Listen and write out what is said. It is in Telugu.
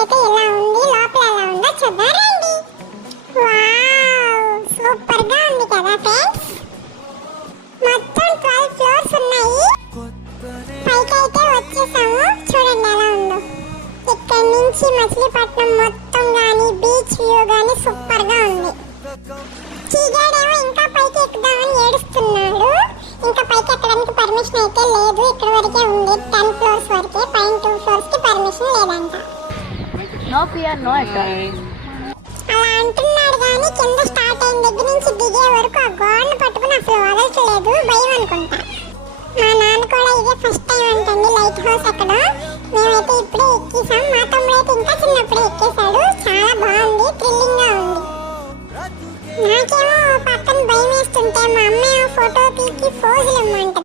అయితే ఇలా ఉంది, లోపల ఎలా ఉందో చూద్దాం రండి. వావ్, సూపర్ గా ఉంది కదా ఫ్రెండ్స్. మొత్తం 12 ఫ్లోర్స్ ఉన్నాయి. పైకైతే వచ్చేసాము, చూడండి ఎలా ఉందో. ఇక్కడ నుంచి మచిలీపట్నం మొత్తం గానీ బీచ్ వ్యూ గానీ సూపర్ గా ఉంది. చీగాడేమో ఇంకా పైకి ఎక్కుదామని ఏడుస్తున్నాడు. ఇంకా పైకి ఎక్కడానికి పర్మిషన్ అయితే లేదు, ఇక్కడ వరకే ఉంది. 10 ఫ్లోర్స్ వరకే, పైన 2 ఫ్లోర్స్ కి పర్మిషన్ లేదంట. నో పియర్ నో అటాక్ అలా అంటున్నాడు కానీ కింద స్టార్ట్ అయిన దగ్గర నుంచి దిగే వరకు ఆ గోడను పట్టుకుని అసలు వదలట్లేదు, భయం అనుకుంటా. మా నాన్న కూడా ఇదే ఫస్ట్ టైం అంటండి లైట్ హౌస్ ఎక్కడ. మేమైతే ఇప్పుడే ఎక్కేసాం, మా తమ్ముడు అయితే ఇంకా చిన్నప్పుడే ఎక్కేసాడు. చాలా బాగుంది, థ్రిల్లింగ్ గా ఉంది. నాకేమో పక్కన భయం వేస్తుంటే మా అమ్మ ఫోటో తీసి ఫోజులు ఇమ్మంట.